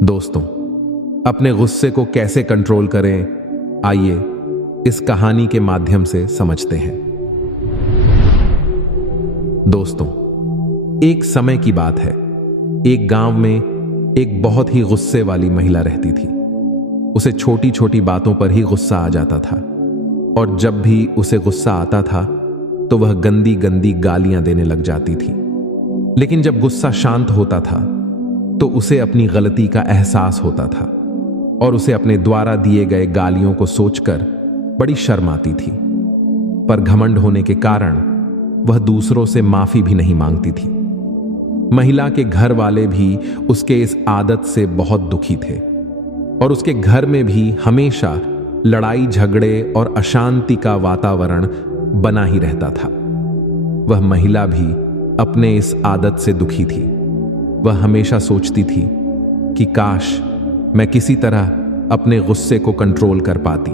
दोस्तों, अपने गुस्से को कैसे कंट्रोल करें, आइए इस कहानी के माध्यम से समझते हैं। दोस्तों, एक समय की बात है। एक गांव में एक बहुत ही गुस्से वाली महिला रहती थी। उसे छोटी छोटी बातों पर ही गुस्सा आ जाता था और जब भी उसे गुस्सा आता था तो वह गंदी गंदी गालियां देने लग जाती थी। लेकिन जब गुस्सा शांत होता था तो उसे अपनी गलती का एहसास होता था और उसे अपने द्वारा दिए गए गालियों को सोचकर बड़ी शर्म आती थी। पर घमंड होने के कारण वह दूसरों से माफी भी नहीं मांगती थी। महिला के घर वाले भी उसके इस आदत से बहुत दुखी थे और उसके घर में भी हमेशा लड़ाई झगड़े और अशांति का वातावरण बना ही रहता था। वह महिला भी अपने इस आदत से दुखी थी। वह हमेशा सोचती थी कि काश मैं किसी तरह अपने गुस्से को कंट्रोल कर पाती।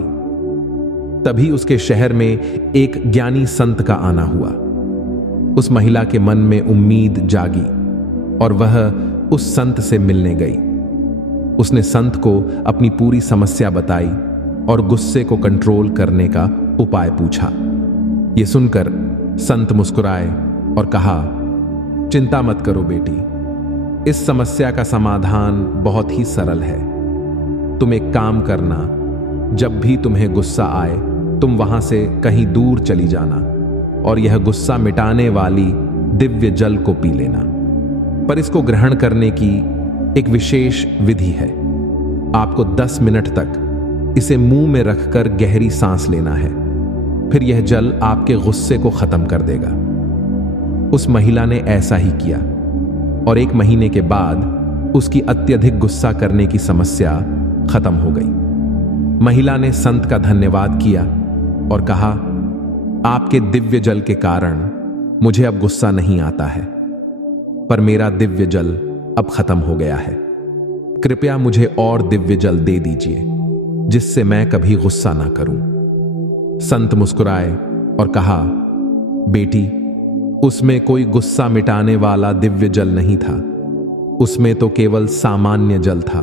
तभी उसके शहर में एक ज्ञानी संत का आना हुआ। उस महिला के मन में उम्मीद जागी और वह उस संत से मिलने गई। उसने संत को अपनी पूरी समस्या बताई और गुस्से को कंट्रोल करने का उपाय पूछा। यह सुनकर संत मुस्कुराए और कहा, चिंता मत करो बेटी, इस समस्या का समाधान बहुत ही सरल है। तुम एक काम करना, जब भी तुम्हें गुस्सा आए तुम वहां से कहीं दूर चली जाना और यह गुस्सा मिटाने वाली दिव्य जल को पी लेना। पर इसको ग्रहण करने की एक विशेष विधि है। आपको 10 मिनट तक इसे मुंह में रखकर गहरी सांस लेना है। फिर यह जल आपके गुस्से को खत्म कर देगा। उस महिला ने ऐसा ही किया और 1 महीने के बाद उसकी अत्यधिक गुस्सा करने की समस्या खत्म हो गई। महिला ने संत का धन्यवाद किया और कहा, आपके दिव्य जल के कारण मुझे अब गुस्सा नहीं आता है, पर मेरा दिव्य जल अब खत्म हो गया है। कृपया मुझे और दिव्य जल दे दीजिए जिससे मैं कभी गुस्सा ना करूं। संत मुस्कुराए और कहा, बेटी, उसमें कोई गुस्सा मिटाने वाला दिव्य जल नहीं था, उसमें तो केवल सामान्य जल था।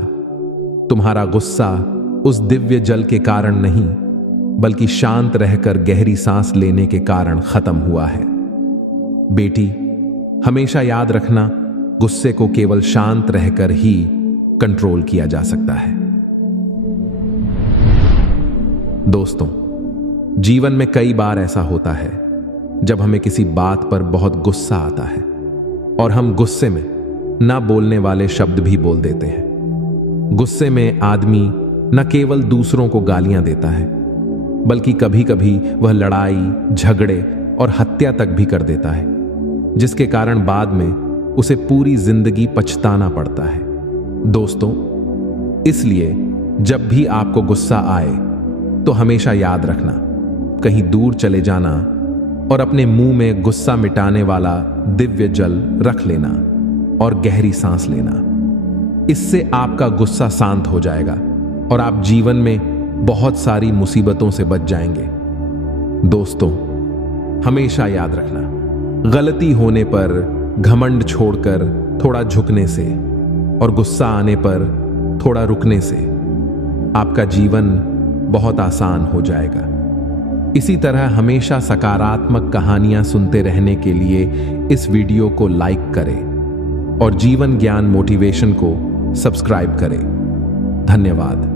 तुम्हारा गुस्सा उस दिव्य जल के कारण नहीं बल्कि शांत रहकर गहरी सांस लेने के कारण खत्म हुआ है। बेटी, हमेशा याद रखना, गुस्से को केवल शांत रहकर ही कंट्रोल किया जा सकता है। दोस्तों, जीवन में कई बार ऐसा होता है जब हमें किसी बात पर बहुत गुस्सा आता है और हम गुस्से में ना बोलने वाले शब्द भी बोल देते हैं। गुस्से में आदमी न केवल दूसरों को गालियां देता है बल्कि कभी कभी वह लड़ाई, झगड़े और हत्या तक भी कर देता है, जिसके कारण बाद में उसे पूरी जिंदगी पछताना पड़ता है। दोस्तों, इसलिए जब भी आपको गुस्सा आए तो हमेशा याद रखना, कहीं दूर चले जाना और अपने मुंह में गुस्सा मिटाने वाला दिव्य जल रख लेना और गहरी सांस लेना। इससे आपका गुस्सा शांत हो जाएगा और आप जीवन में बहुत सारी मुसीबतों से बच जाएंगे। दोस्तों, हमेशा याद रखना, गलती होने पर घमंड छोड़कर थोड़ा झुकने से और गुस्सा आने पर थोड़ा रुकने से आपका जीवन बहुत आसान हो जाएगा। इसी तरह हमेशा सकारात्मक कहानियां सुनते रहने के लिए इस वीडियो को लाइक करें और जीवन ज्ञान मोटिवेशन को सब्सक्राइब करें। धन्यवाद।